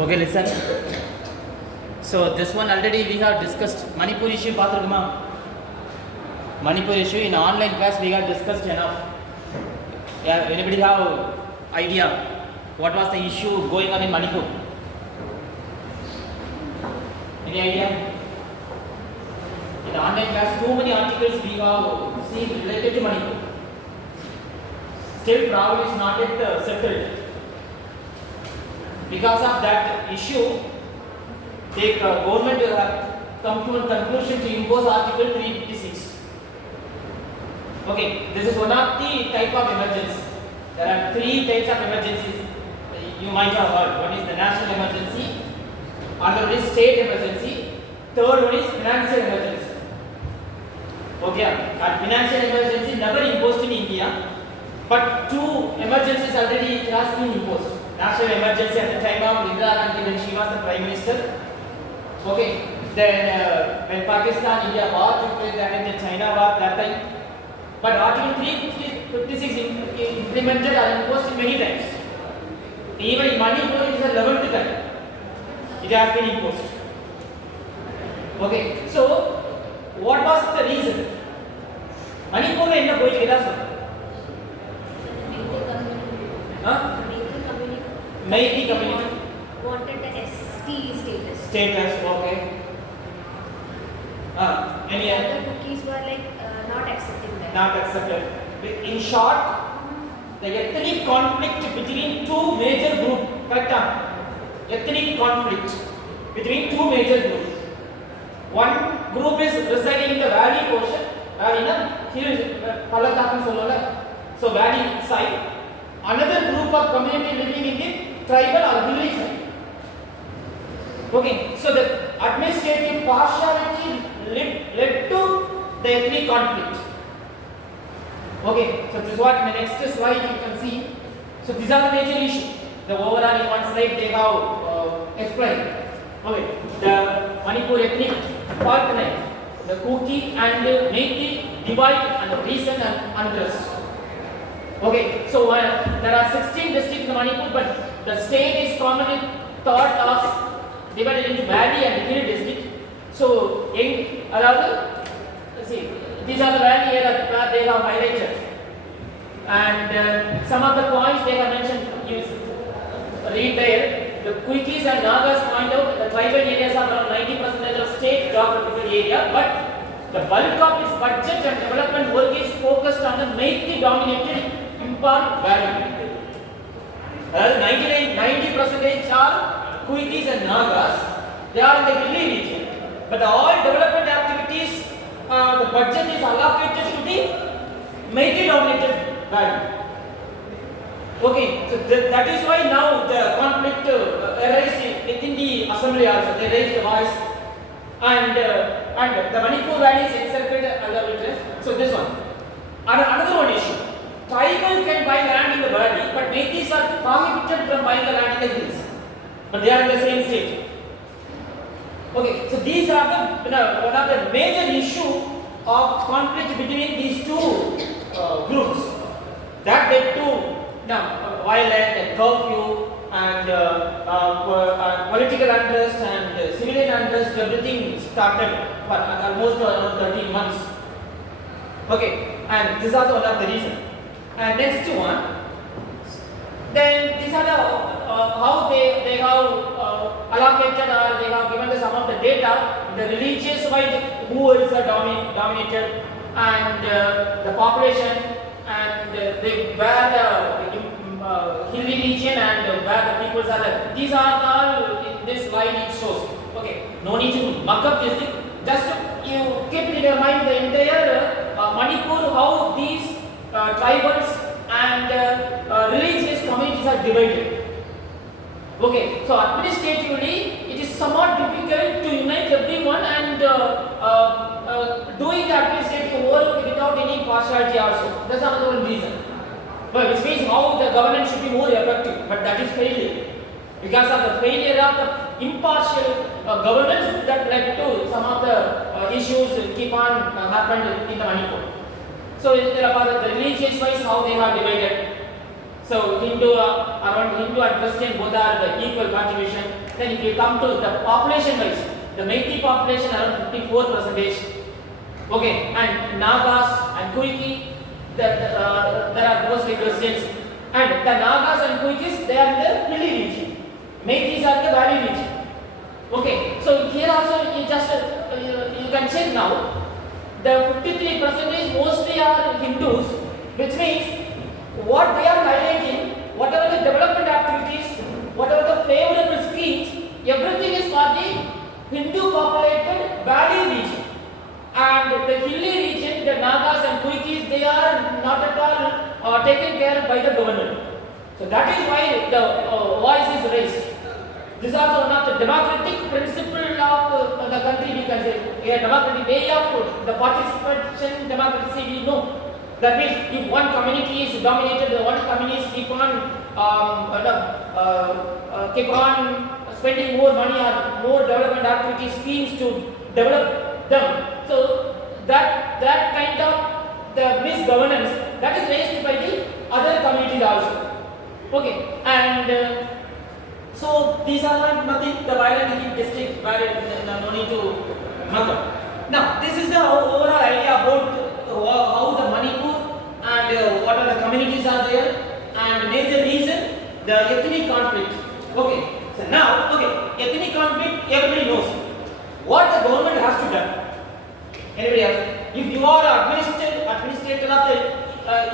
Okay, listen. So this one already we have discussed. Manipur issue paathirukuma. Manipur issue in online class we have discussed enough. Yeah, anybody have idea what was the issue going on in Manipur? Any idea? In online class, too many articles we have seen related to Manipur. Still, problem is not yet settled. Because of that issue, the government have come to a conclusion to impose Article 356. Okay, this is one of the type of emergency. There are three types of emergencies you might have heard. One is the national emergency, another one is state emergency, third one is financial emergency. Okay, and financial emergency never imposed in India, but two emergencies already it has been imposed. National emergency at the time of Indira Gandhi when she was the Prime Minister. Okay, then when Pakistan India war took place, then the China war that time. But Article 356 implemented or imposed many times. Even in Manipur, it is the 11th time it has been imposed. Okay, so what was the reason? Manipur la enna poitu irukku sir? Meiti community wanted the ST status. Okay. Any other cookies were like not accepting that. Not accepted. In short, the ethnic conflict between two major groups. Correct? Ethnic conflict between two major groups. One group is residing in the valley portion, here is Pallatakam Solola, so valley side. Another group of community living in the tribal or village side. Okay, so the administrative partiality led to the ethnic conflict. Okay, so this is what in the next slide you can see. So these are the major issues. The overall in one slide they have explained. Okay, the Manipur ethnic fault line, the Kuki and Meiti divide and reason and unrest. Okay, so there are 16 districts in Manipur, but the state is commonly thought as divided into valley and hill district. So, see, these are the valley areas where they have highlighted, and some of the points they have mentioned. You read there. The Kuikis and Nagas point out the tribal areas are around 90% of state geographical area, but the bulk of its budget and development work is focused on the Meiti-dominated Imphal Valley. 90% are Kuikis and Nagas. They are in the hilly region, but all development activities, the budget is allocated to the Meiti-dominated valley. Okay, so that is why now the conflict arises within the assembly also. They raise the voice, and the Manipur valley is encircled under it. So this one. Another one issue. Tribal can buy land in the valley, but Meitis are prohibited from buying the land in the hills. But they are in the same state. Okay, so these are the one of the major issue of conflict between these two groups that led to violence and curfew and political unrest and civilian unrest. Everything started for almost around 13 months. Okay, and this is also one of the reasons. And next one, then these are the how they have allocated or they have given the some of the data, the religious wise who is dominated, and the population, and where the hilly region and where the peoples are. These are all in this slide it shows. Okay, no need to muck up this thing. Just you keep in your mind the entire Manipur, how these tribals and religious communities are divided. Okay, so administratively it is somewhat difficult to unite everyone and doing the administrative work without any partiality also. That's another one reason. But which means how the governance should be more effective, but that is failure. Because of the failure of the impartial governance that led to some of the issues keep on happened in the Manipur. So there are the religious wise how they have divided. So around Hindu and Christian both are the equal contribution. Then if you come to the population wise, the Meitei population around 54%. Okay, and Nagas and Kuiki, there are mostly Christians. And the Nagas and Kuikis, they are in the hilly region. Meiteis are in the valley region. Okay, so here also you just you can check now. The 53% mostly are Hindus, which means what they are highlighting, whatever the development activities, whatever the favorable schemes, everything is for the Hindu populated valley region. And the hilly region, the Nagas and Kuikis, they are not at all taken care by the government. So that is why the voice is raised. This is also one of the democratic principle of the country, we can say. A democratic way of the participation democracy, we know. That means if one community is dominated, the one community keep on spending more money or more development activity schemes to develop them. So that kind of the misgovernance that is raised by the other communities also. Okay, and so these are not nothing. The violent district where no need to matter. Now this is the overall idea about how the Manipur and what are the communities are there, and major reason the ethnic conflict. Okay, so now ethnic conflict everybody knows what the government has to do. Anybody else? If you are administrator of the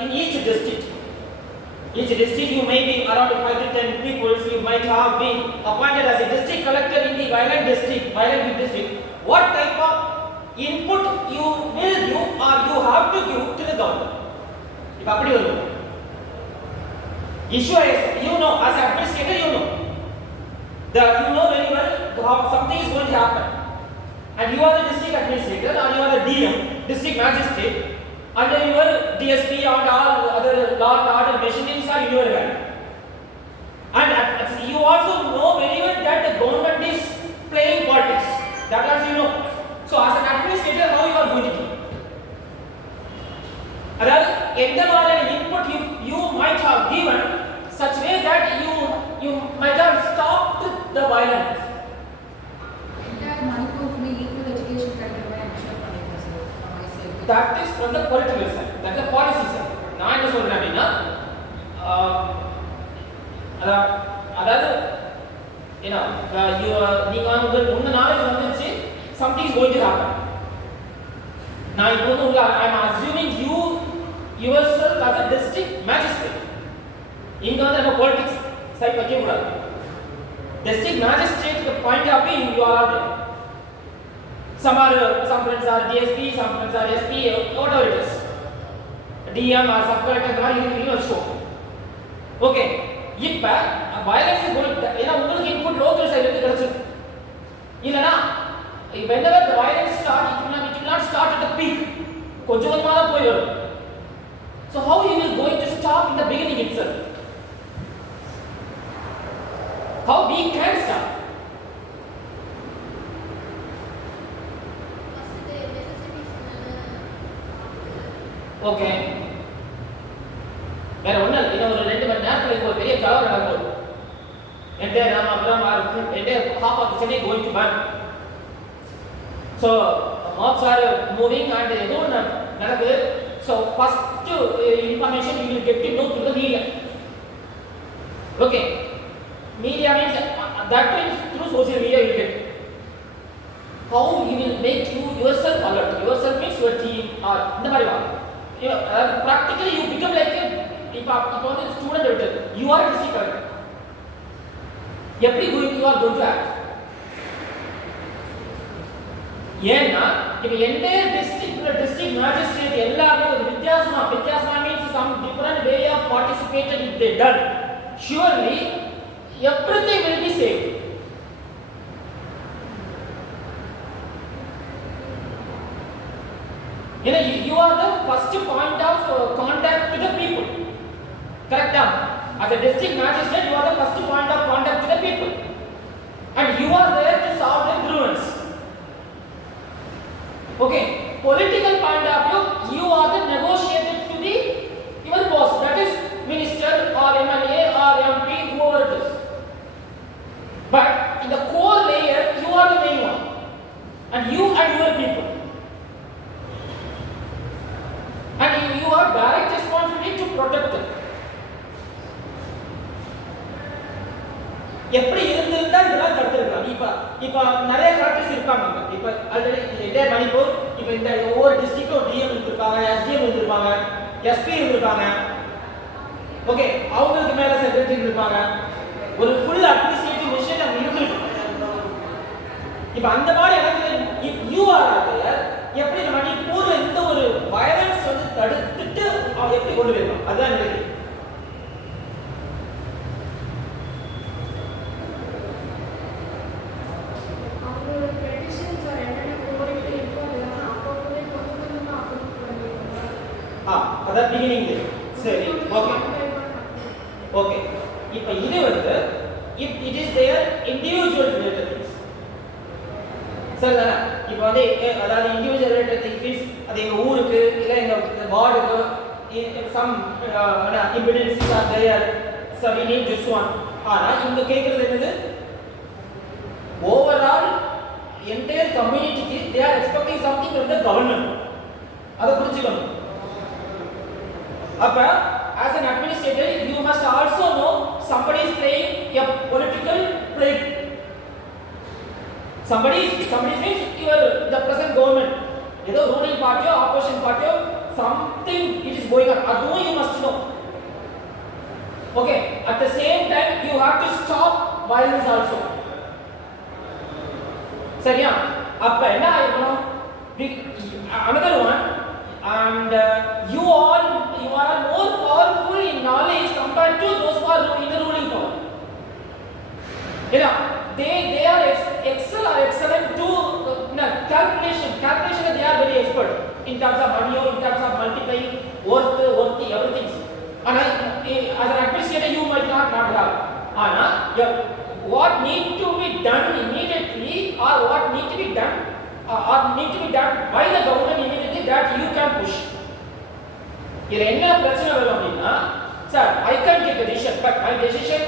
in each district you may be around 5 to 10 people. You might have been appointed as a district collector in the violent district. What type of input you will give or you have to give to the government? If appadi varum issue is, you know, as an administrator, you know that you know very well how something is going to happen. And you are the district administrator or you are the DM, district magistrate, under your DSP and all other law and order machineries are in your hand. And you also know very well that the government is playing politics. That also you know. So as an administrator, how you are going to do? Another input you might have given such way that you might have stopped the violence. That is from the political side. That is the policy side. நான் என்ன சொல்றேன் அப்படின்னா அதாவது நீங்க உங்க நாலேஜ் வந்துச்சு something is going to happen. நான் இப்போ வந்து I am assuming you yourself as a district magistrate. இங்க வந்து நம்ம politics சைட் வைக்க கூடாது. District magistrate point of view you are out. Some friends are DSP, some friends are SP, whatever it is. DM or sub-collector, you know, show. Okay. Now, violence is going to, you input local side. Whenever the violence starts, it will not start at the peak. So how you will going to stop in the beginning itself? How we can start? Okay வேற ஒண்ணு இல்ல ஒரு 2 மணி நேரத்துல ஒரு பெரிய கலவரம் நடக்குது entire half of the Chennai going to burn. So mobs are moving and ஏதோ நடக்குது. So first information you will get to know through the media. Okay, media means that means through social media you get. How you will make yourself alert. Yourself means your team or இந்த மாதிரி வா. Practically you become like a student. You are a district collector. Every going you are going to act. ஏன்னா இப்ப entire district magistrate எல்லாரும் ஒரு வித்தியாசமா means some different way of participated if they done. Surely everything will be saved. You are the first point of contact to the people. Correct? As a district magistrate, you are the first point of contact to the people. And you are there to solve their grievance. Okay, political point of view, you are the negotiator to your boss, that is minister or எப்படி இருந்திருந்தா இதெல்லாம் தடுத்துருக்கலாம். இப்போ நிறைய கலெக்டர்ஸ் இருப்பாங்க. இப்போ already entire Manipur இப்போ இந்த ஒவ்வொரு டிஸ்ட்ரிக்டும் டிஎம் இருந்திருப்பாங்க, எஸ்டிஎம் இருந்திருப்பாங்க, எஸ்பி இருந்திருப்பாங்க. ஓகே, அவங்களுக்கு மேல செக்ரட்டரி இருந்திருப்பாங்க. ஒரு ஃபுல் அட்மினிஸ்ட்ரேட்டிவ் மிஷன் அங்க இருந்திருக்கும். இப்போ அந்த மாதிரி இடத்துல இஃப் யூ ஆர் தேர், எப்படி இந்த மணிப்பூர்ல இந்த ஒரு வயலன்ஸ் வந்து தடுத்துட்டு எப்படி கொண்டு வரலாம், அதுதான் எனக்கு. அதான் பிகினிங் சரி. Okay okay. இப்போ இது வந்து if it is their individual related things சரிதானே. இப்போ வந்து அதாவது இண்டிவிஜுவல் ரிலேட்டட் திங்ஸ் அது எங்க ஊருக்கு இல்ல எங்க வார்டுக்கு some impediments are there, so we need this one. ஆனா இங்க கேக்குறது என்னது, overall entire community they are expecting something from the government. அத புரிஞ்சுக்கணும். அப்ப as an administrator you must also know somebody is playing a political play. Somebody means the present government, either ruling party or opposition party or something it is going on, adhu you must know. Okay, at the same time you have to stop violence also. சரியா? அப்ப என்ன ஆயிடும், another one, and you are more powerful in knowledge compared to those who are in the ruling power. They are excellent to calculation they are very expert in terms of money or in terms of multiplying worth everything. And as an administrator you might not have. What need to be done immediately or what need to be done by the government immediately, that you can push. இதுல என்ன பிரச்சனை வரும் அப்படின்னா, sir I can take a decision but my decision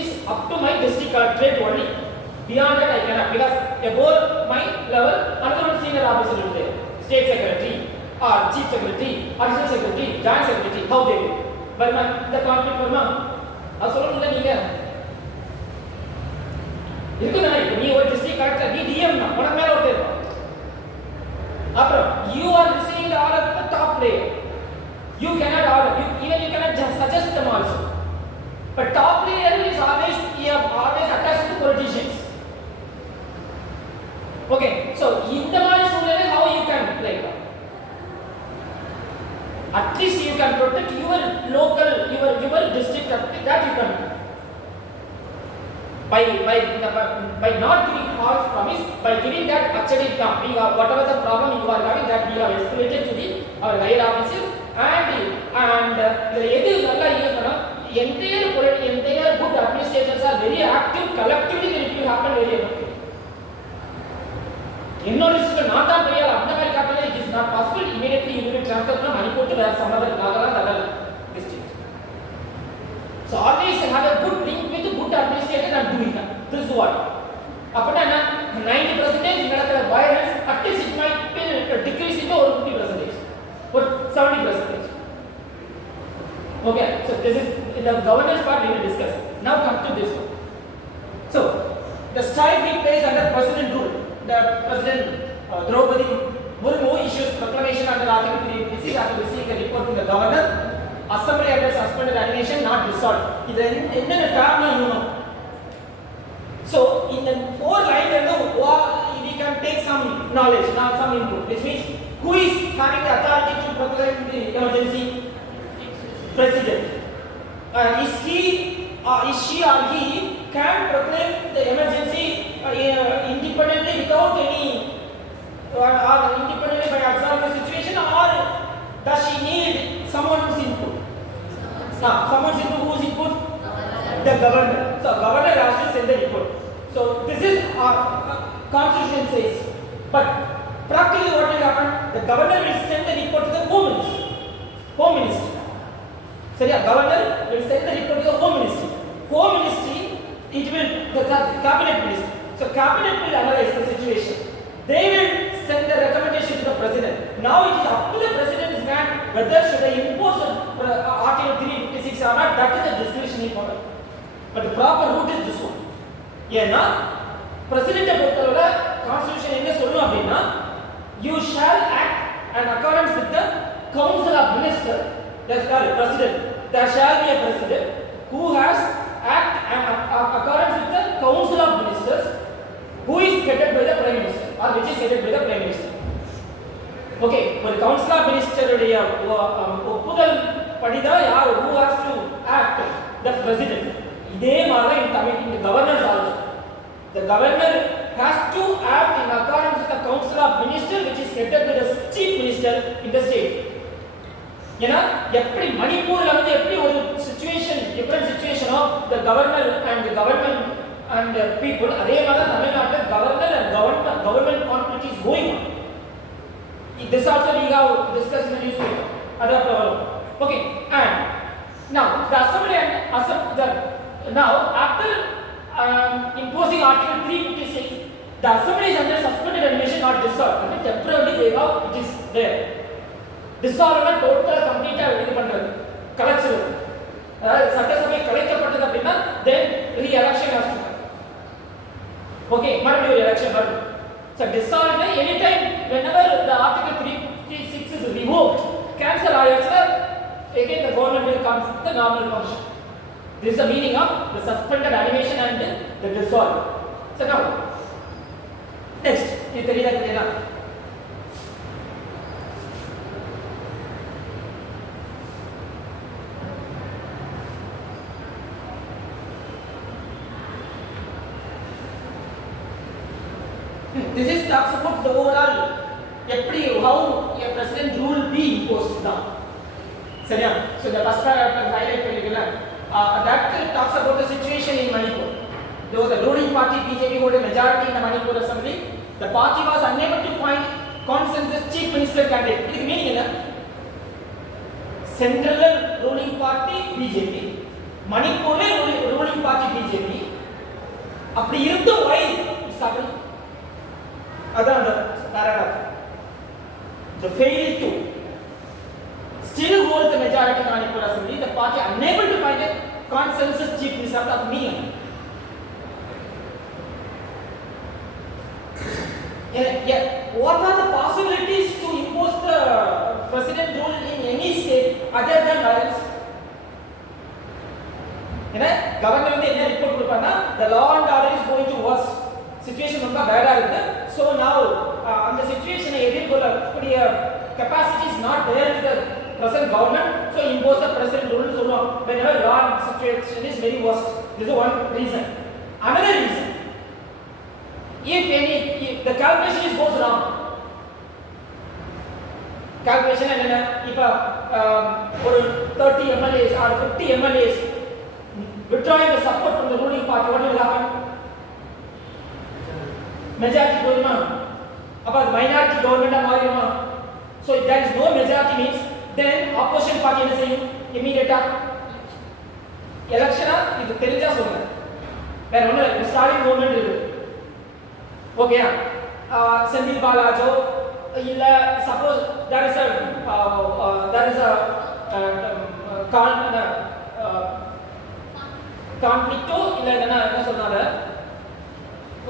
is up to my district collectorate only. Beyond that I cannot, because above my level another senior officer will be there, state secretary or chief secretary, additional secretary, joint secretary, how they do. But the conflict வருமா, அது சொல்லணும்ல நீங்க இருக்குதானே. நீ ஒரு district collector, நீ டிஎம் தான், உனக்கு மேல ஒருத்தர் இருப்பான். அப்புறம் you are receiving the order from the top layer. You cannot order, you cannot just suggest them also. But top layer is always attached to politicians. Okay, so in the மாதிரி சூழ்நிலை how you can play that? At least you can protect your local, your district, that you can do. By not giving false promise, by giving that actually whatever the problem you are having, that we have escalated to our higher officers, and எது நல்லா யூஸ் பண்ணா, entire good administrators are very active collectively, it will happen very effectively. இன்னொரு சிஸ்டம் நான் தான் பெரியால் அந்த மாதிரி காட்டல, it is not possible. Immediately you will transfer from Manipur to some other district. So always have a good link with the good administrator and doing that. This is what. அப்பனா 90% நடக்கிற violence at least it might decrease into ஒரு 50% or 70%. Okay, so this is in the governance part we will discuss. Now come to this one. So the style we place under president rule. The President Draupadi Murmu issues proclamation under Article 386 after receiving a report from the governor. Assembly under suspended animation not dissolved. இது என்ன காரணம் இன்னும். So in the four line we can take some knowledge, not some input, which means who is having the authority to proclaim the emergency? President. Is she or he can proclaim the emergency independently without any or independently by observing the situation, or does she need someone's input? Someone's input, whose input? The governor. So governor has to send the report. So this is our constitution says. But practically what will happen? The governor will send the report to the home ministry. So yeah, governor will send the report to the home ministry. Home ministry, it will the cabinet ministry. So cabinet will analyze the situation. They will send the recommendation to the president. Now it is up to the president's hand whether should I impose Article 356 or not. That is a discretionary power. But the proper route is this one. ஏன்னா பிரசிடென்ட்டை பொறுத்தவரை கான்ஸ்டிடியூஷன் என்ன சொல்லும் அப்படின்னா you shall act in accordance with the council of ministers. That's the president. There shall be a president who has act in accordance with the council of ministers who is headed by the prime minister or which is headed by the prime minister. Okay, ஒரு council of minister உடைய ஒப்புதல் படிதான் யார் who has to act the president. இதே மாதிரி in Tamil in the governors also. The governor has to act in accordance with the council of ministers which is headed by the chief minister in the state. ஏன்னா எப்படி மணிப்பூர்ல வந்து எப்படி ஒரு situation different situation of the governor and the government and people அதே மாதிரி தமிழ்நாட்டில் governor and government conflict is going on. This also we have discussed in the newspaper. Okay, and now the assembly now after imposing Article 356, the assembly is under suspended animation, not dissolved. I mean, temporarily they have it is there. Dissolvement total complete இது பண்றது கலெக்ஷன் சட்டசபை கலைக்கப்பட்டது அப்படின்னா then re-election has to come. Okay, மறுபடியும் ஒரு election வரும். So dissolved anytime whenever the Article 356 is revoked, cancel ஆயிடுச்சுன்னா again the government will come to the normal function. This is the meaning of the suspended animation and the dissolved. So now, next, you tell me that. This is talks about the overall how a president rule be imposed now. சரியா? So the first paragraph highlight பண்ணிருக்கேன். That talks about the situation in Manipur. Though the ruling party BJP hold a majority in the Manipur assembly, the party was unable to find consensus chief minister candidate. This meaning is central ruling party BJP, Manipur ruling party BJP. அப்படி இருந்தும் why it's happening? அதான் the paragraph. The failure to still holds the majority in the Manipur assembly. The party unable to find a consensus chief minister of meaning. Yeah, what are the possibilities to impose the president rule in any state other than violence? ஏன்னா governor வந்து என்ன report கொடுப்பாங்கன்னா the law and order is going to worse. Situation ரொம்ப பேடா இருக்கு. So now அந்த சிச்சுவேஷனை எதிர்கொள்ளக்கூடிய capacity is not there to the present government, so impose the president rule சொல்லுவோம். Whenever law situation is very worst. This is one reason. Another reason, if the calculation is goes wrong, calculation என்னன்னா இப்ப ஒரு 30 MLAs or 50 MLAs withdrawing the support from the ruling party, what will happen? Majority போயிடுமா? அப்ப minority government மாறிடுமா? So if there is no majority means then opposition party என்ன செய்யும்? Immediate election இது தெரிஞ்சா சொல்லுங்க. வேற ஒண்ணு இல்ல, ஸ்டாலின் கவர்மெண்ட் இருக்கு. ஓகேயா? செந்தில் பாலாஜோ இல்ல suppose there is a conflicto இல்ல என்ன சொல்றாங்க?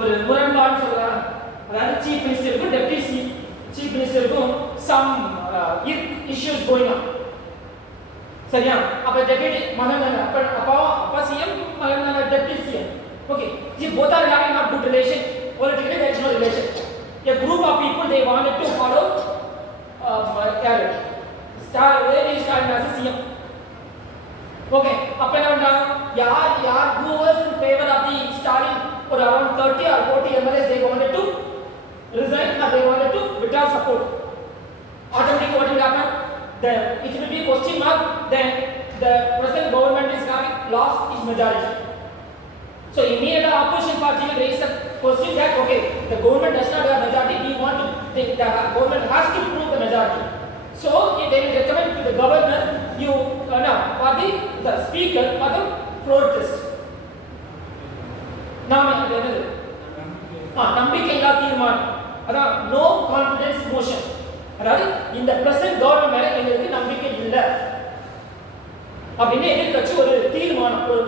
ஒரு முரண்பாடு சொல்றாங்க. அதாவது சீஃப் மினிஸ்டருக்கும் டெப்யூட்டி சீஃப் மினிஸ்டருக்கும் some issues going on. சரியா? அப்ப டெப்யூட்டி மகன் அப்பா சிஎம் மகன் deputy CM. Okay, if both are having not good relation, politically there is no relation. A group of people they wanted to follow very Stalin as a CM. Okay, அப்ப என்ன பண்றாங்க? யார் who was in favor of the Stalin or around 30 or 40 MLAs they wanted to resign or they wanted to withdraw support. Automatically what will happen? It will be a question mark, then the present government is having lost its majority. So immediately opposition party will raise a question that okay, the government does not have majority, we want to the government has to prove the majority. So if they will recommend to the governor, you for the speaker for the floor test. Now என்னது? நம்பிக்கையில்லா தீர்மானம். அதான் no confidence motion. அதாவது இந்த present government மேல எங்களுக்கு நம்பிக்கை இல்ல அப்படின்னு எதிர்க்கட்சி ஒரு தீர்மானம் ஒரு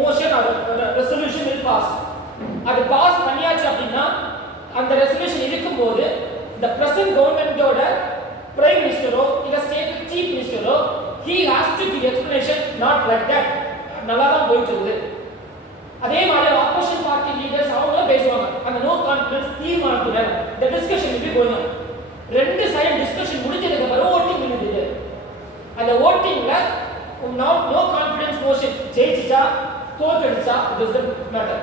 motion R resolution will pass. அது பாஸ் பண்ணியாச்சு அப்படின்னா அந்த ரெசல்யூஷன் இருக்கும்போது the present government-ஓட prime minister-ஓ இல்ல state chief minister-ஓ he has to give explanation not like that. நல்லா தான் போயிட்டு இருக்குது. அதே மாதிரி ஆப்போசிஷன் பார்ட்டி லீடர்ஸ் அவங்களும் பேசுவாங்க. அந்த நோ கான்ஃபிடன்ஸ் தீர்மானத்துல the discussion will be going on. ரெண்டு சைடு டிஸ்கஷன் முடிஞ்சதுக்கு அப்புறம் voting நடக்குது. அந்த votingல நோ கான்ஃபிடன்ஸ் மோஷன் ஜெயிச்சிட்டா தோற்கடிச்சா it doesn't matter.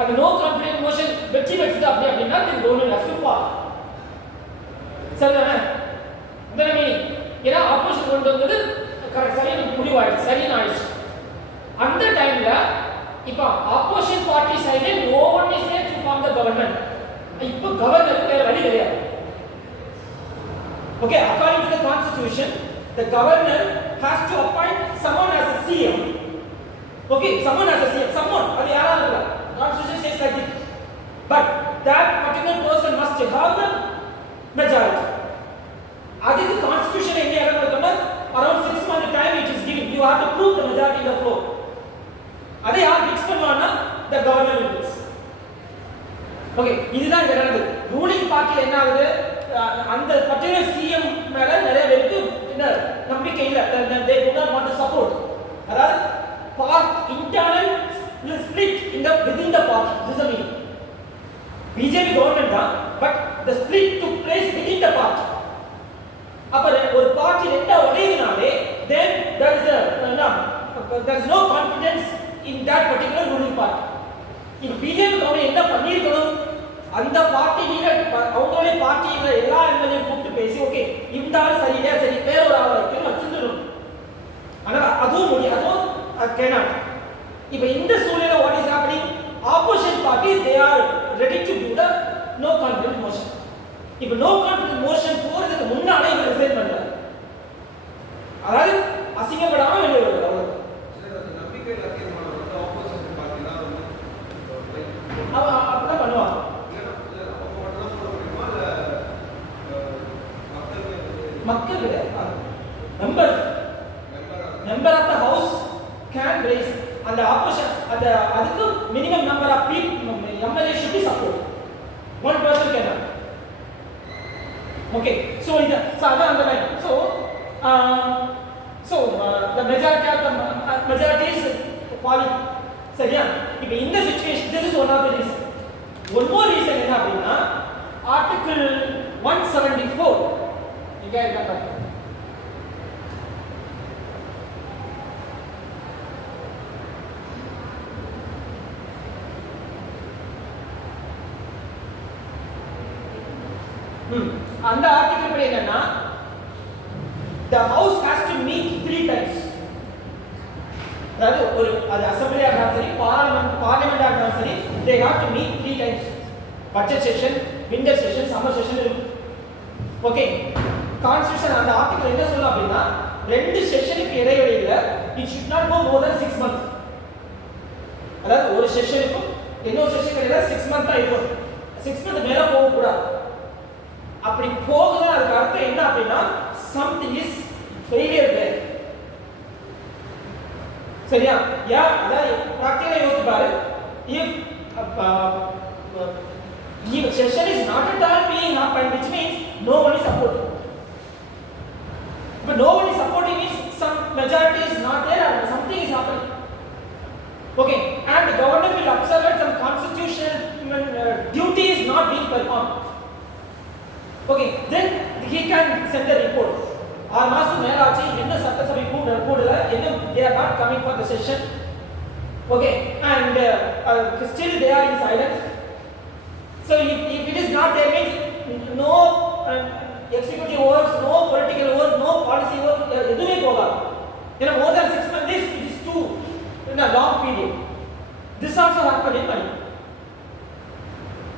அந்த நோ கான்ஃபிடன்ஸ் மோஷன் வெற்றி பெற்றது அப்படின்னா the government has to fall. சரிதானே? இந்த மீனிங் ஏன்னா ஆப்போசிஷன் கொண்டு வந்தது சரியான முடிவாயிடுச்சு, சரியான ஆயிடுச்சு. அந்த டைம்ல இப்போ opposition party side no one is there to form the government. இப்போ கவர்னர் வேற வழி கிடையாது. Okay, according to the constitution the governor has to appoint someone as a CM. Okay, someone as a CM, someone அது யாரா இருக்கலாம். Constitution says like this. But that particular person must have the majority. அதுக்கு கான்ஸ்டிடியூஷன் என்ன இடம் கொடுத்தோம்னா around 6 month time it is given. You have to prove the majority in the floor. அதை யார் ஃபிக்ஸ் பண்ணுவானா the governor will fix. Okay, இதுதான் இங்க நடக்குது. ரூலிங் பார்ட்டில என்ன ஆகுது, அந்த பர்టిక్యులர் சிஎம் மேல நிறைய பேருக்கு என்ன நம்பிக்கை இல்ல. they do not want to support. அதாவது internal split in the within the party. This is the meaning. BJP government தான், but the split took place within the party. அப்ப ஒரு பார்ட்டி ரெண்டா உடையதுனாலே then there is no confidence in that particular ruling party. இந்த BJP government என்ன பண்ணிருக்கணும், அந்த party leader அவங்களோட பார்ட்டியில எல்லா எம்எல்ஏ கூப்பிட்டு பேசி ஓகே இந்த ஆள் சரியில்லையா, சரி வேற ஒரு ஆள் வைக்கணும் வச்சிருக்கணும். ஆனா அதுவும் முடியாது, அதுவும் cannot. இப்போ இந்த சூழ்நிலை what is happening, opposition party they are ready to do the no confidence motion. இப்போ no confidence motion போறதுக்கு முன்னாடி இவர் ரிசைன் பண்றாரு. அதாவது அசிங்கப்படாம வெளியே வருவார். நம்பிக்கை லட்சியமான ஆப்போசிஷன் பார்ட்டி தான் அப்படி பண்ணுவாங்க. மக்கள் member of the house can raise and the opposition and அதுக்கு minimum number of people MLA should be support. One person cannot. Okay, so அதான் அந்த line. So the majority is falling. சரியா? இப்போ இந்த situation this is one of the reason. One more reason என்ன அப்படின்னா article 174 இங்க என்ன பாருங்க. அந்த ஆர்டிகல் படி என்னன்னா the house has to meet 3 times. அதாவது ஒரு அது அசெம்பிளியா இருந்தாலும் சரி பார்லிமெண்டா இருந்தாலும் சரி they have to meet 3 times. Budget session, winter session, summer session இருக்கு. ஓகே, கான்ஸ்டிடியூஷன் அந்த ஆர்டிகல் என்ன சொல்லுது அப்படின்னா ரெண்டு செஷனுக்கு இடைவெளியில it should not go more than 6 months. அதாவது ஒரு செஷனுக்கும் இன்னொரு செஷனுக்கு இடையில 6 months தான் இருக்கும். 6 months மேல போக கூடாது. அப்படி போகுது அதுக்கு அர்த்தம் என்ன அப்படின்னா something is failure there. சரியா? அதாவது பிராக்டிகலா யோசிச்சு பாரு. If session is not at all being happened, which means no one is supporting. But no one is supporting means some majority is not there or something is happening. Okay, and the government will observe that some constitutional duty is not being performed. Okay, then he can send a report. 6 மாசம் மேல ஆச்சு என்ன சட்டசபை கூடல என்ன they are not coming for the session. Okay, and still they are in silence. So if it is not there means no executive works, no political work, no policy work எதுவுமே போகாது. ஏன்னா more than 6 months it is too in a long period. This also happened in Manipur.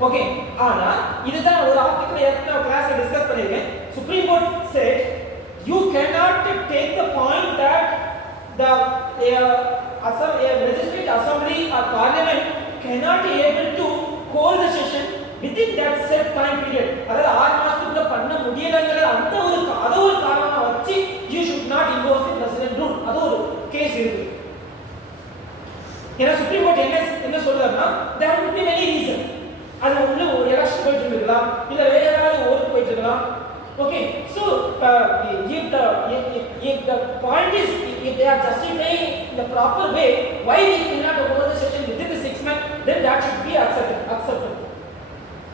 Okay, ஆனா இதுதான் ஒரு ஆர்டிகல் ஏற்கனவே கிளாஸ்ல டிஸ்கஸ் பண்ணிருக்கேன். Supreme court said you cannot take the point that the legislative assembly or parliament cannot be able to hold the session within that set time period. அதாவது 6 மாசத்துக்குள்ள பண்ண முடியலங்கற அந்த ஒரு காரணமா வச்சு you should not impose the president rule. அது ஒரு கேஸ் இருக்கு. ஏன்னா சுப்ரீம் கோர்ட் என்ன சொல்றாருன்னா there would be many reason. அது ஒண்ணு ஒரு எலெக்ஷன் போயிட்டு இருக்கலாம் இல்ல வேற ஏதாவது ஒரு போயிட்டு இருக்கலாம். Okay, so if the point is if they are justifying in the proper way why we cannot over the session within the 6 months, then that should be accepted.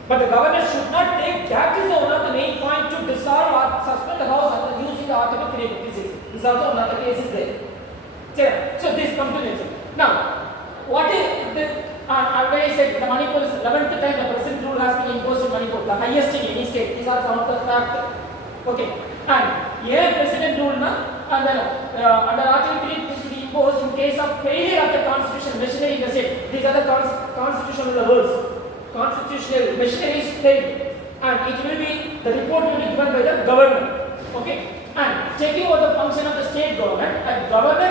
But the governor should not take that is one of the main point to dissolve or suspend the house after using the article 356. This is also another case is there. So this comes to next. Now what is the when I said the Manipur is 11th time the present rule has been imposed in Manipur, the highest in any state. These are some of the facts. Okay, and here president rule na under article 3 is to be imposed in case of failure of the constitutional machinery in the state. These are the constitutional rules. Constitutional machinery is failed, and it will be the report will be given by the governor. Okay, and taking over the function of the state government and governor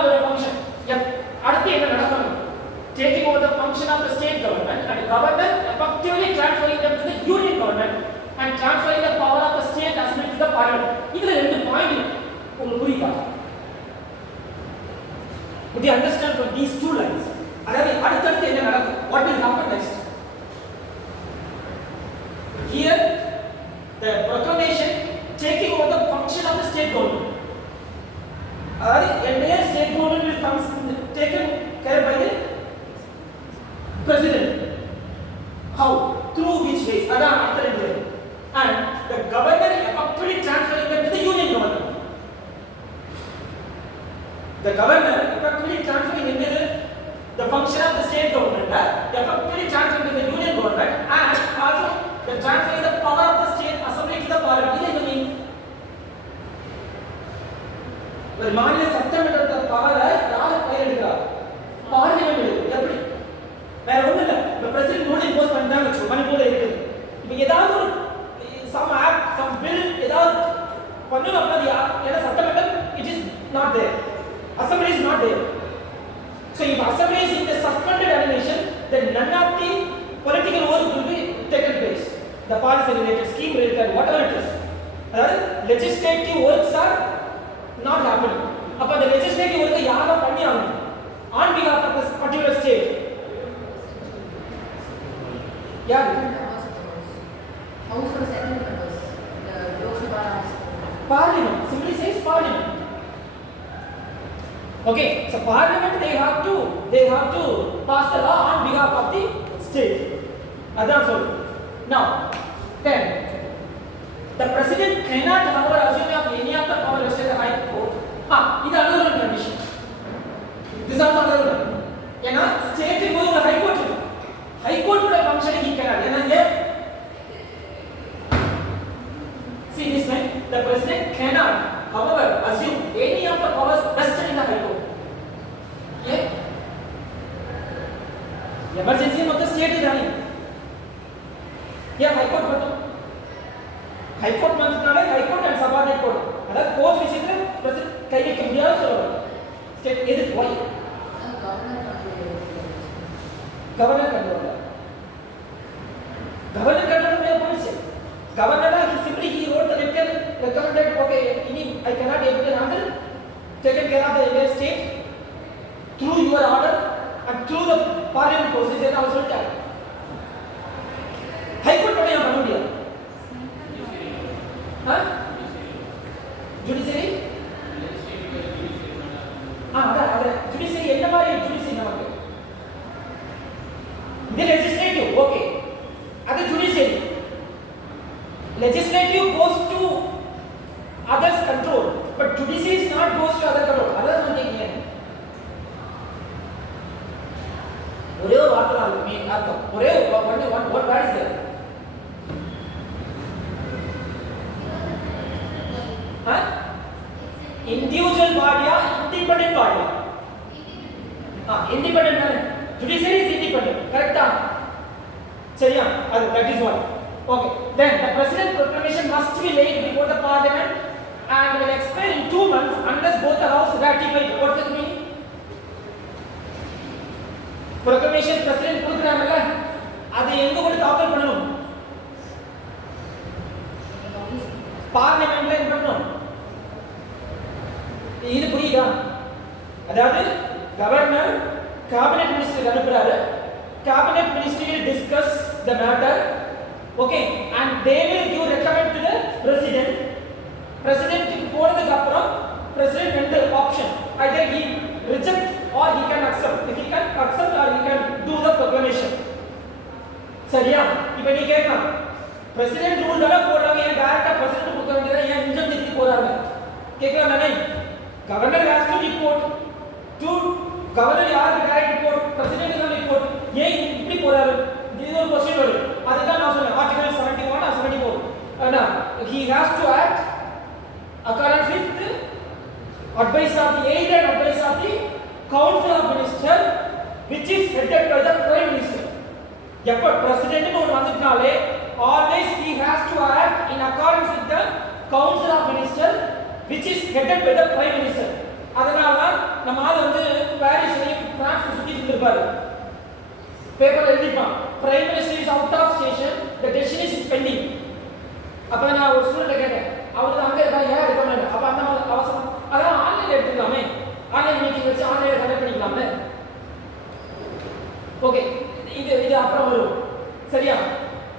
other function. அடுத்து என்ன நடக்கணும்? Taking over the function of the state government and governor effectively transferring them to the union government and transferring the power of the state assembly to the parliament. இதுல ரெண்டு பாயிண்ட் உங்களுக்கு புரியுதா? Would you understand from these two lines? அதாவது அடுத்து என்ன நடக்கும்? What will happen next? Here the proclamation taking over the function of the state government. அதாவது entire state government will come taken care by the president. How? Through which ways? அதான் அடுத்த ரெண்டு. And the governor effectively transferring them to the union government. The governor effectively transferring into the function of the state government, effectively transferring to the union government, and also the transferring the power of the state assembly to the parliament. This is the mean. ஒரு மாநில சட்டமன்றத்தோட பவரை யார் கையில் எடுக்கிறார்? பார்லிமெண்ட் எடுக்குது. எப்படி? வேற ஒண்ணும் இல்ல. இப்ப பிரசிடென்ட் ரூல் இம்போஸ் பண்ணிட்டாங்க வெச்சு மணிப்பூர்ல இருக்குது. இப்போ ஏதாவது ஒரு some act, some bill ஏதாவது பண்ணனும் அப்படினா ஏன்னா சட்டமன்றம் it is not there. Assembly is not there. So if assembly is in the suspended animation, then none of the political work will be taken place. The policy related, scheme related, whatever it is. Legislative works are not happening. அப்ப the legislative work யாரோ பண்ணி ஆகணும் on behalf of this particular state. Yeah. House or Senate members, the Lok Sabha, Parliament simply says Parliament. Okay, so Parliament they have to pass the law on behalf of the state. That's all. Now, then the president cannot however assume of any of the power vested in the High Court. This is another condition. This is another one. ஏன்னா state போய் ஒரு high court இருக்கு. High கோர்ட்டோட function he cannot. ஏன்னா see this one, the president cannot however assume any of the powers vested in the High Court. Yeah. Emergency of the state is running. Yeah, High Court button. High Court manthnaale High Court and subordinate court. Adha court விஷயத்துல president கை வைக்க முடியாது சொல்றாங்க. State எது why? Governor control. Governor control में policy. Governor he simply he wrote the letter recommended okay I cannot able to handle taken care of the entire state through your order and through the parliament procedure also done. High court பண்ண பண்ண முடியாது. Judiciary அத judiciary என்ன மாதிரி judiciary நமக்கு இது legislative okay அது judiciary. Legislative goes to others control but judiciary is not goes to other control. Others don't take care. ஒரே ஒரு வார்த்தை ஆகுமே அர்த்தம் ஒரே one what is there? Individual body or independent body? Independent. Judiciary is independent. Correct? சரியா? That is one. Okay. Then the president proclamation must be laid before the parliament and will expire in 2 months unless both the house ratify it. What does it mean? Proclamation president கொடுக்கறாங்கல்ல அது எங்க போய் தாக்கல் பண்ணனும்? பார்லிமென்ட்ல என்ன பண்ணனும்? இது புரியுதா? அதாவது கவர்னர் cabinet minister அனுப்புறாரு. Cabinet ministry will discuss the matter, okay, and they will give recommend to the president. President போனதுக்கு அப்புறம் president ரெண்டு option, either he reject or he can accept. He can accept or he can do the proclamation. சரியா? இப்போ நீ கேட்கலாம், president rule தான போடுறாங்க, ஏன் டைரக்டா president கொடுக்க வேண்டியதா, ஏன் இன்ஜின் திருப்பி போறாங்க கேட்கலாம் தானே? governor has to report to governor, யாருக்கு டைரக்ட் ரிப்போர்ட், president தான் ரிப்போர்ட், ஏன் இப்படி போறாரு? இது ஒரு क्वेश्चन வருது. அதுதான் நான் சொன்னேன், article 71 or 74 ana he has to act accordance with the advice of the either advice of the council of minister which is headed by the prime minister. எப்ப president னு ஒரு வந்துட்டாலே always he has to act in accordance with the council of minister which is headed by the prime minister. அதனால நம்ம ஆளு வந்து பாரிஸ்லயும் பிரான்ஸ்ல சுத்தி இருந்திருப்பாரு, பேப்பர் எழுதிப்பான், prime minister is out of station, the decision is pending. அப்ப நான் ஒரு ஸ்டூடெண்ட் கேட்டேன், அவரு அங்க இருக்கா, ஏன் எடுக்க மாட்டேன்? அப்ப அந்த அவசரம், அதான் ஆன்லைன்ல எடுத்துக்கலாமே, ஆன்லைன் மீட்டிங் வச்சு ஆன்லைன்ல கனெக்ட் பண்ணிக்கலாமே. ஓகே, இது அப்புறம் வரும், சரியா?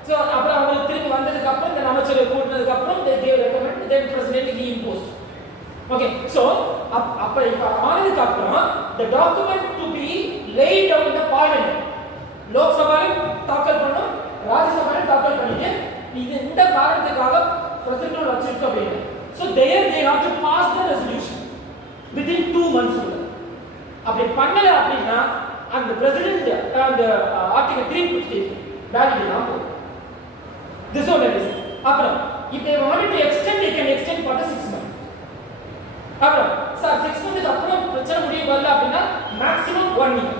சோ அப்புறம் அவங்க திரும்பி வந்ததுக்கு அப்புறம் இந்த அமைச்சரை கூட்டினதுக்கு அப்புறம் they gave recommend, then president he imposed. Okay, so அப்ப இப்ப ஆனதுக்கு அப்புறம் the document to be laid down in the parliament, Lok சபாவில் தாக்கல் பண்ணணும், ராஜ்ய சபாவில் தாக்கல் பண்ணிட்டு இது இந்த காரணத்துக்காக பிரசிடென்ட் வச்சிருக்க அப்படின்னு. so there they have to pass the resolution within 2 months. அப்படி பண்ணல அப்படின்னா அந்த பிரசிடென்ட் அந்த ஆர்டிகல் 350 வேலிட் இல்லாம போகும். this one is அப்புறம் if they wanted to extend they can extend for the 6 months. அப்புறம் சார் 6 months அப்புறம் பிரச்சனை முடிய வரல அப்படின்னா மேக்ஸிமம் 1 year,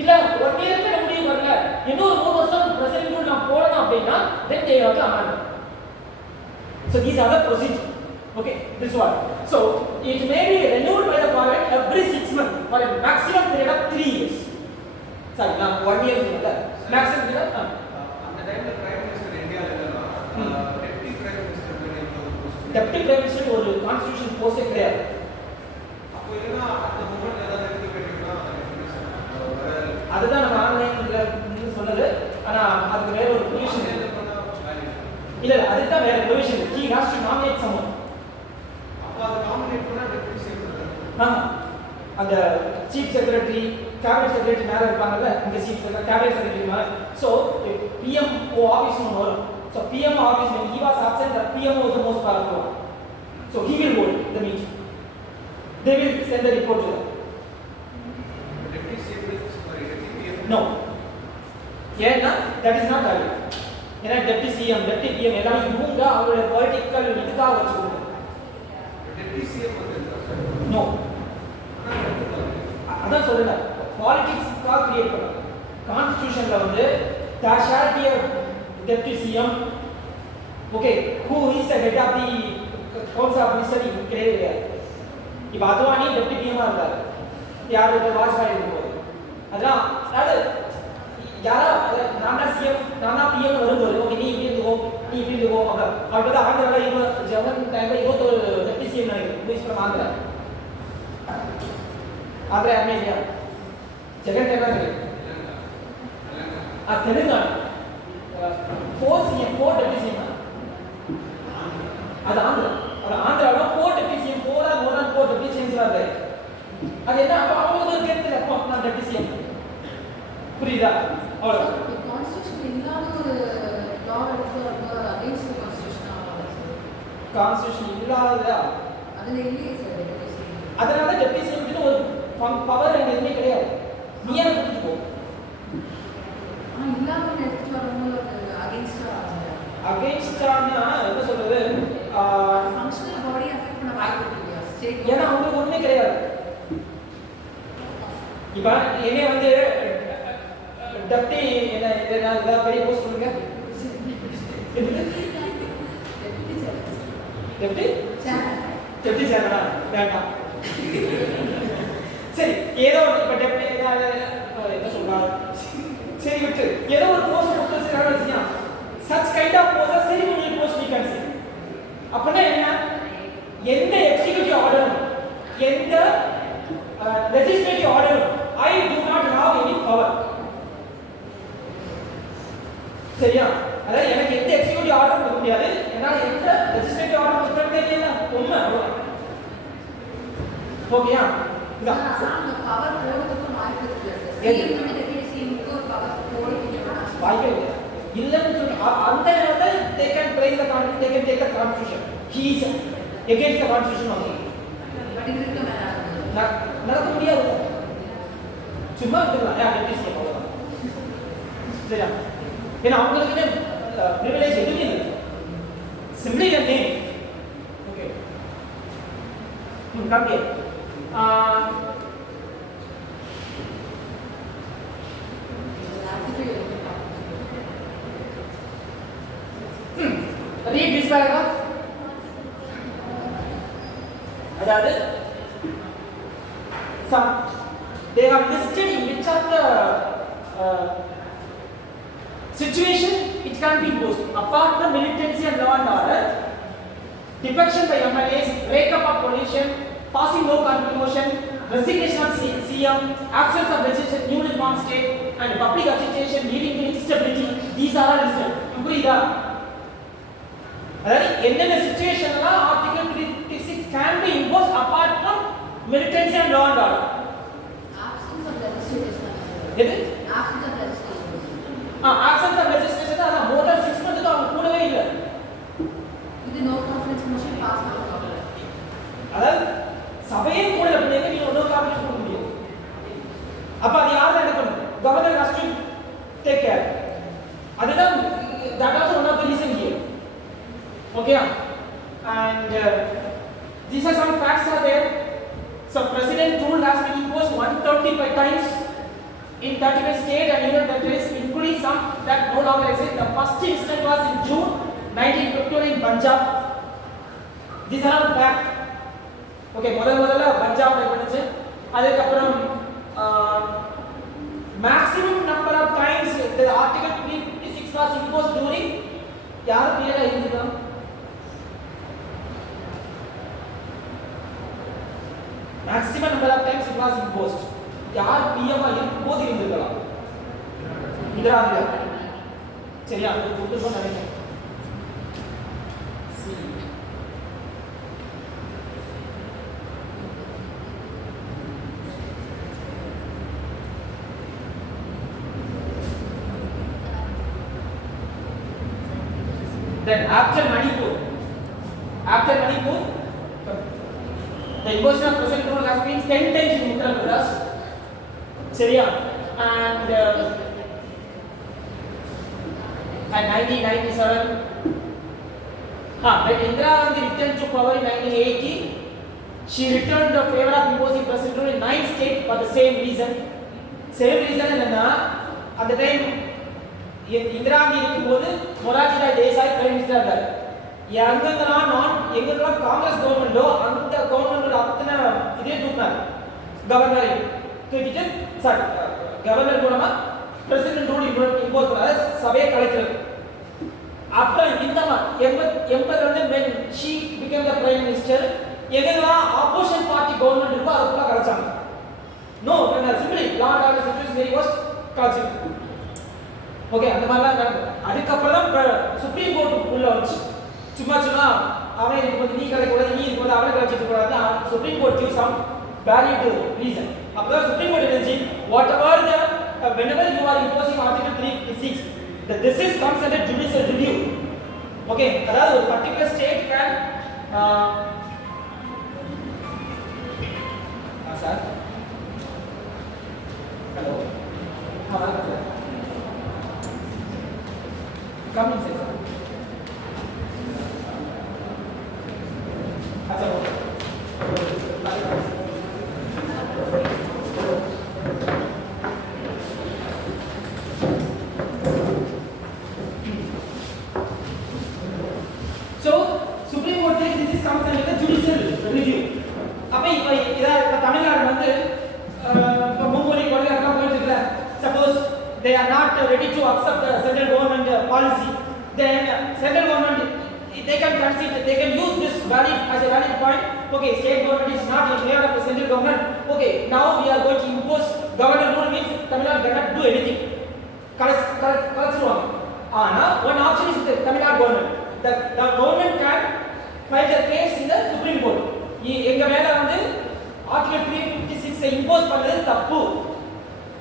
இல்ல 1 year முடிய வரல இன்னொரு 3 வருஷம் பிரசிடென்ட் நான் போடணும் அப்படின்னா then they have to amend. so these are the procedure. okay, this one, so it may be renewed by the parliament every 6 months for a maximum period of 3 years. sorry நான் 1 year சொல்ல maximum period அந்த டைம்ல prime minister இந்தியால இல்லனா deputy prime minister deputy prime minister ஒரு கான்ஸ்டிடியூஷன் போஸ்டே கிடையாது. அப்போ இல்லனா அந்த மூமென்ட் ஏதாவது எடுத்து கேட்டீங்கன்னா அதுதான் நம்ம ஆன்லைன்ல நீங்க சொன்னது, ஆனா அதுக்கு வேற ஒரு ப்ரொவிஷன் இல்ல, அதுதான் வேற provision. he has to nominate someone. அப்போ அது நாமினேட் பண்ணா டெப்டி செக்ரட்டரி, அந்த சீஃப் செக்ரட்டரி கேபினட் செக்ரட்டரி மேல இருப்பாங்கல்ல, இந்த சீஃப் கேபினட் செக்ரட்டரி மேல. so PMO ஆபீஸ் ஒன்று வரும். so PMO office when he was absent, the PMO is the most powerful one. so he will hold the meeting, they will send the report to them. Deputy secretary sorry deputy PM no, ஏன்னா that is not valid. ஏன்னா deputy CM deputy PM எல்லாம் இவங்க அவங்களோட பொலிட்டிக்கல் இதுக்காக வச்சுக்கோங்க. Deputy CM வந்து no, அதான் சொல்றேன், பாலிடிக்ஸ்க்காக கிரியேட் பண்ணாங்க. கான்ஸ்டிடியூஷன்ல வந்து there shall be a deputy CM, okay, who is the head of the council of minister கிடையாது. இப்போ அத்வானி டெப்டி பிஎம் இருந்தாரு, யாரு வாஜ்பாய் இருக்கும்போது, அதான் அதாவது யாரா நான் தான் சிஎம் நான் தான் பிஎம் வரும்போது ஓகே நீ இப்படி இருந்துக்கோ நீ இப்படி இருந்துக்கோ அப்படி ஆந்திராவில் ஜவன் டைமில் 21 டெப்டி சிஎம் நினைக்கிறேன் ப்ளீஸ் ஃப்ரம் ஆந்திரா. ஆந்திரா யாருமே இல்லையா? ஜெகன் டைமாக இருக்கு. தெலுங்கானா 4 சிஎம் 4 டெப்டி சிஎம் அது ஆந்திரா. அது ஆந்திராவில் 4 டெப்டி சிஎம் 4 ஆர் மோர் தென் 4 டெப்டி சிஎம்ஸ் வருது. அது என்ன அப்போ அவங்களுக்கு ஒரு கேட்டு அப்போ நான் டெப்டி சிஎம் புரியுதா? அவ்வளோ கான்ஸ்டிடியூஷன் இல்லாத ஒரு லா எடுத்து அகைன்ஸ்ட் கான்ஸ்டிடியூஷன் கான்ஸ்டிடியூஷன் இல்லாததா அதுல இல்லையே சார். அதனால டெப்டி சிஎம்க்கு ஒரு பவர் எதுவுமே கிடையாது. நீ ஏன் கொடுத்துட்டு போ இல்லாம எடுத்துட்டு வரும்போது அகைன்ஸ்டானா என்ன சொல்றது, ஃபங்க்ஷனல் பாடி அஃபெக்ட் பண்ண வாய்ப்பு இல்லையா ஸ்டேட்? ஏன்னா அவங்களுக்கு ஒண்ணுமே கிடையாது. இப்போ என்னைய வந்து டெப்டி என்ன ஏதாவது பெரிய போஸ்ட் கொடுங்க டெப்டி டெப்டி சேனலா வேண்டாம். சரி ஏதோ இப்போ டெப்டி என்ன சொல்றாங்க, சரி விட்டு ஏதோ ஒரு போஸ்ட் கொடுத்து சரி வச்சுக்கலாம். Such kind of post ceremonial post we can say. அப்படின்னா என்ன, எந்த எக்ஸிக்யூட்டிவ் ஆர்டர் எந்த லெஜிஸ்லேட்டிவ் ஆர்டர் I do ஓகேயா இந்த அந்த பவர் போறதுக்கு வாய்ப்பு இருக்கு சிஎம் வந்து டெபியூட்டி சிஎம்க்கு ஒரு பவர் போறதுக்கு வாய்ப்பே இல்லை இல்லைன்னு சொல்லி அந்த இடத்துல they can break the constitution, they can take the constitution. He is against the constitution only. But இதுக்கு மேல நடக்க முடியாது சும்மா இருக்கலாம் டெபியூட்டி சிஎம் அவ்வளோதான் சரியா ஏன்னா அவங்களுக்கு ப்ரிவிலேஜ் எதுவுமே இல்லை simply a name. Okay. Come here. Read this paragraph. அதாவது some they have listed in which are the situation it can be imposed apart from militancy and law and order, defection by MLAs, breakup of coalition, passing no conflict motion, resignation of CM, absence of legislation, newly formed state, and public agitation leading to instability. These are all listed. புரியுதா அதாவது என்னென்ன சிச்சுவேஷன்லாம் ஆர்டிகல் 356 can be imposed apart from militancy and law and order. absence of legislation எது absence of legislation absence of legislation அதான் more than 6 months அவங்க கூடவே இல்லை இது நோ கான்ஃபரன்ஸ் மோஷன் பாஸ் பண்ணலாம் அதாவது சபையே கூட அப்படிங்க நீங்க ஒன்றும் கான்ஃபரன்ஸ் பண்ண முடியாது அப்ப அது யார் தான் எடுக்கணும் governor has to take care அதுதான் that also one of the reason here okay and these are some facts are there so president rule has been imposed 135 times in 35 state and union territories including some that no longer exist. The first incident was in June 1951 in Punjab. These are all fact okay முதல்ல பஞ்சாப்ல நடந்துச்சு அதுக்கு அப்புறம் maximum number of times the article 356 was imposed during யார் பீரியட் இருந்தது maximum number of times it was imposed யார் பிஎம் இருக்கும்போது இருந்திருக்கலாம் இந்திரா சரியா அது கொடுத்துருக்கோம் நினைக்கிறேன் then after Manipur the imposition of present rule has been 10 times in Uttar Pradesh சரியா and 1997 when Indira Gandhi returned to power in 1980 she returned the favor of imposing present rule in 9 states for the same reason என்னன்னா அந்த டைம் இந்திரா காந்தி இருக்கும்போது மொரார்ஜி Desai prime minister இருந்தார் எங்கெங்கெல்லாம் காங்கிரஸ் கவர்மெண்டோ அந்த கவர்மெண்டோட அத்தனை இதே தூக்கினார் கவர்னரை தூக்கிட்டு சாரி கவர்னர் மூலமா பிரசிடென்ட் ரூல் இம்போஸ் பண்ணாத சபையை கலைக்கிறது அப்புறம் இந்த 80 வந்து when she became the prime minister எங்கெங்கெல்லாம் ஆப்போசிஷன் பார்ட்டி கவர்மெண்ட் இருக்கோ அதுக்குள்ள கலைச்சாங்க no simply law and order situation very worst கலைச்சாங்க ஓகே அந்த மாதிரிலாம் நடந்தது அதுக்கப்புறம் தான் சுப்ரீம் கோர்ட் உள்ள வந்துச்சு சும்மா அவன் இருக்கும்போது நீ கலைக்கூடாது நீ இருக்கும்போது அவனை கலைச்சிட்டு கூடாது supreme court give some valid reason அப்பதான் சுப்ரீம் கோர்ட் என்னச்சு whatever the whenever you are imposing article 356 this is comes under judicial review okay அதாவது ஒரு particular state can sir hello வணக்கம் come in sir so supreme court says this is comes under the judicial review அப்ப இப்ப தமிழ்நாடு வந்து மும்மொழி கொள்கை எல்லாம் போயிட்டு இருக்குல suppose they are not ready to accept the central government policy then central government they can consider they can use this valid as a valid point okay state government is not in favor of the central government okay now we are going to impose government rule means Tamil Nadu cannot do anything கலச்சுவாங்க ஆனா one option is the Tamil Nadu government the government can file the case in the supreme court எங்க மேல வந்து ஆர்டிகல் 356 இம்போஸ் பண்ணது தப்பு.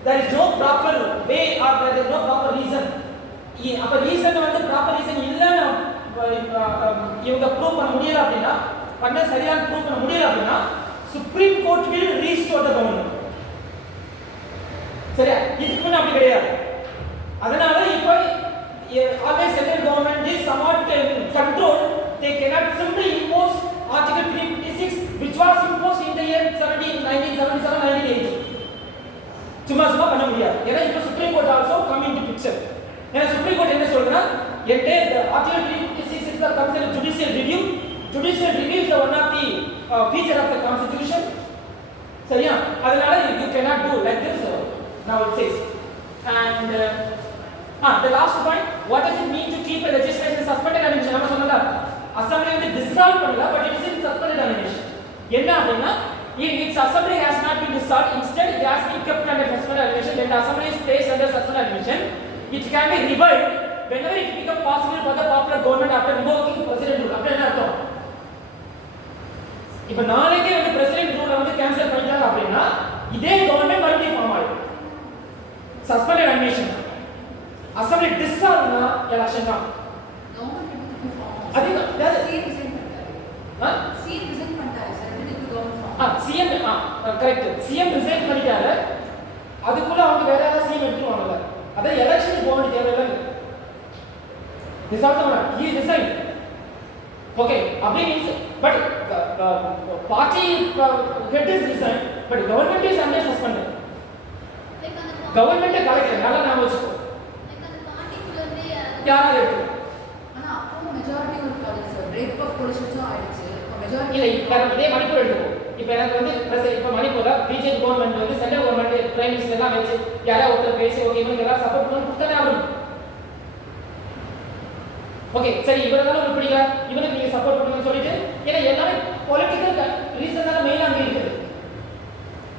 there is no proper way or there is no proper reason. அப்ப ரீசன் வந்து proper reason இல்லன்னு இவங்க ப்ரூவ் பண்ண முடியல அப்படின்னா, பண்ண சரியான ப்ரூவ் பண்ண முடியல அப்படின்னா, supreme court will restore the government. சரியா? இதுக்கு முன்ன அப்படி கிடையாது. அதனால இப்போ always central government is somewhat controlled. They cannot simply impose article 356 which was imposed in the year 1977 1980. சும்மா பண்ண முடியாது. ஏன்னா இப்போ supreme court also come into picture. ஏன்னா சுப்ரீம் கோர்ட் என்ன சொல்றா, the article 356 is the considered judicial review. Judicial review is one of the feature of the constitution. சரியா? அதனால you cannot do like this. Now it says, and the last point, what does it mean to keep a legislation suspended animation? நம்ம சொன்னதா assembly வந்து dissolve பண்ணல, but it is in suspended animation. என்ன அப்படினா, its assembly has not been dissolved, instead it has been kept under suspended animation. When the assembly is placed under suspended animation, it can be revived whenever it becomes possible for the popular government after revoking president rule. அப்படி என்ன அர்த்தம்? இப்போ நாளைக்கே வந்து பிரசிடென்ட் ரூலை வந்து கேன்சல் பண்ணிட்டாங்க அப்படின்னா இதே கவர்மெண்ட் மறுபடியும் ஃபார்ம் ஆயிடும். சஸ்பெண்டட் அனிமேஷன் அசெம்பிளி டிஸ்சால்வ்னா எலெக்ஷன் தான். அது சிஎம் ரிசைன் பண்ணிட்டாரு. சிஎம் ரிசைன் பண்ணிட்டாரு சார். இதுக்கு government CM correct. CM resign பண்ணிட்டாரு. அதுக்குள்ள அவங்க வேற யாராவது சிஎம் எடுத்துருவாங்கல்ல. அத எலெக்ஷன் போக வேண்டிய தேவை இல்லை. Result he resign. ஓகே, அப்படி means but party head is resigned, but government is under suspended. Government collector நல்லா நாம வச்சுக்கோ. அந்த பார்ட்டிக்குள்ள வந்து யாரா இருக்கு? ஆனா அப்போ மெஜாரிட்டி ஒரு காலேஜ் சார் பிரேக் ஆஃப் பொலிஷன்ஸும் ஆயிடுச்சு. மெஜாரிட்டி இல்ல இப்ப இதே மணிப்பூர் எடுத்துக்கோ. இப்ப எனக்கு வந்து இப்ப மணிப்பூர்ல பிஜேபி கவர்மெண்ட் வந்து சென்ட்ரல் கவர்மெண்ட் பிரைம் மினிஸ்டர் எல்லாம் வச்சு யாரா ஒருத்தர் பேசி ஓகே இவங்க எல்லாம் சப்போர்ட் பண்ணி கொடுத்தானே ஆகணும். ஓகே சரி, இவரெல்லாம் உங்களுக்கு பிடிக்கல, இவனுக்கு நீங்க சப்போர்ட் பண்ணுங்கன்னு சொல்லிட்டு, ஏன்னா எல்லாமே பொலிட்டிக்கல் ரீசன் தான் மெயினா அங்க இருக்குது.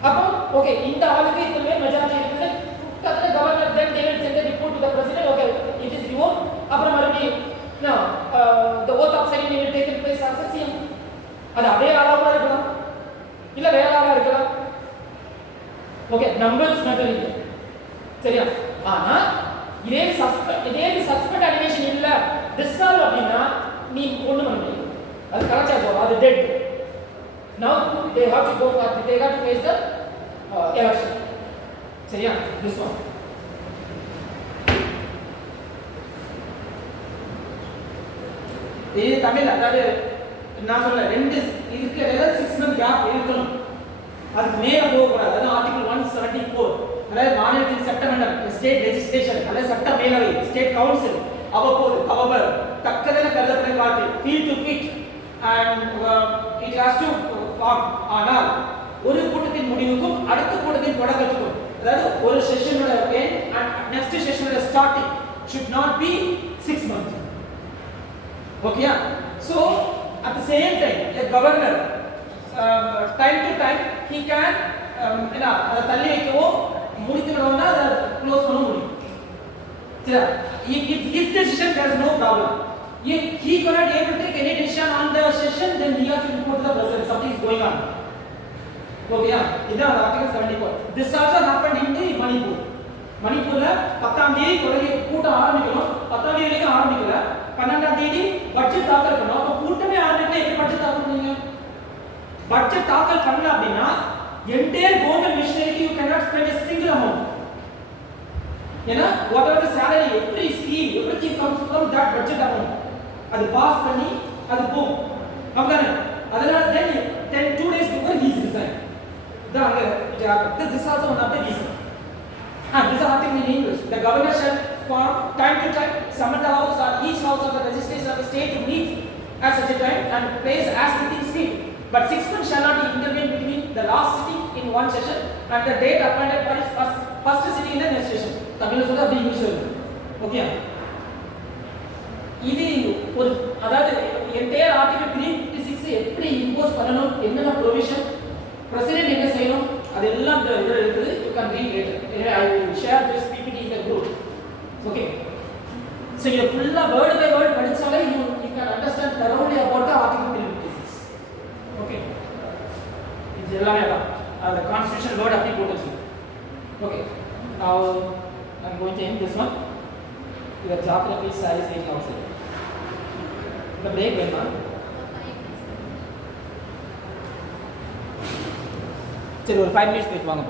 அப்போ ஓகே இந்த ஆளுக்கு இதுமே மெஜாரிட்டி இருக்குது, கரெக்ட்டா கவர்னர் தென் they will send a report to the president. Okay, it is revoked. அப்புறம் மறுபடியும் now the oath of ceremony will take place as a CM. அது அதே ஆளா கூட இருக்கலாம், இல்ல வேற ஆளா இருக்கலாம். ஓகே, நம்பர்ஸ் மேட்டர் இல்லை. சரியா? ஆனா இதே சஸ்பெண்ட் அனிமேஷன் இல்ல டிஸ்சால்வ் அப்படினா நீ ஒண்ணு பண்ண முடியாது. அது கலாச்சார அது dead. Now they have to go for they have to face the election. சரியா? This one. இது தமிழ், அதாவது நான் சொல்ல ரெண்டு இதுக்கு இடையில 6 month கேப் இருக்கணும். அதுக்கு மேல போக கூடாது. அது ஆர்டிகல் 174. அதாவது மாநிலத்தின் சட்டமன்றம் ஸ்டேட் லெஜிஸ்லேஷன் அதாவது சட்ட மேலவை ஸ்டேட் கவுன்சில் அவ்வப்போது அவர் தக்கதென கருதப்பட காட்டு feel to fit and it has to form. ஆனால் ஒரு கூட்டத்தின் முடிவுக்கும் அடுத்த கூட்டத்தின் தொடக்கத்துக்கும், அதாவது ஒரு செஷனோட எண்ட் அண்ட் நெக்ஸ்ட் செஷனோட ஸ்டார்டிங் should not be 6 months. ஓகேயா? So at the same time a governor time to time he can என்ன தள்ளி வைக்கவோ முடிக்கணும்னா அதை க்ளோஸ் பண்ண முடியும். சரியா? If his decision there is no problem. If he cannot able to take any decision on the session, then he has to report to the president something is going on. ஓகேயா? இதான் ஆர்டிகல் 74. This also happened in the Manipur. மணிப்பூர்ல 10ஆம் தேதி தொடங்கி கூட்டம் ஆரம்பிக்கணும். 10ஆம் தேதி வரைக்கும் ஆரம்பிக்கல. 12ஆம் தேதி பட்ஜெட் தாக்கல் பண்ணோம். அப்ப கூட்டமே ஆரம்பிக்கல, எப்படி பட்ஜெட் தாக்கல் பண்ணீங்க? பட்ஜெட் தாக்கல் பண்ணல அப்படினா entire government machinery you cannot spend a single amount. ஏன்னா whatever the salary every scheme everything comes from that budget amount. அது பாஸ் பண்ணி அது போகும். அப்படிதானே? அதனால then 2 days before he is resigned. This is also one of the reasons. This is article in English. The governor shall from time to time summon the house or each house of the legislature of the state to meet at such a time and place as within state. But 6 months shall not intervene between the last sitting in one session and the date appointed for his first sitting in the next session. தமிழ்ல சொல்ல அப்படி இங்கிலீஷ்ல இருக்கு. ஓகே? இது ஒரு அதாவது entire article 356 எப்படி இம்போஸ் பண்ணனும், என்னென்ன ப்ரொவிஷன், பிரசிடென்ட் என்ன செய்யணும், அதெல்லாம் இந்த இதுல இருக்குது. You can read later. I will share this PPT in the group. Okay? So you full word by word படிச்சாலே you can understand thoroughly about the article 356. Okay? It's எல்லாமே அதான் அந்த கான்ஸ்டியூஷன் வேர்ட் அப்படி போட்டு வச்சு. Okay, now I'm going to end this one. Your geography size is also. The break வேணுமா? சரி ஒரு 5 minutes போயிட்டு வாங்க.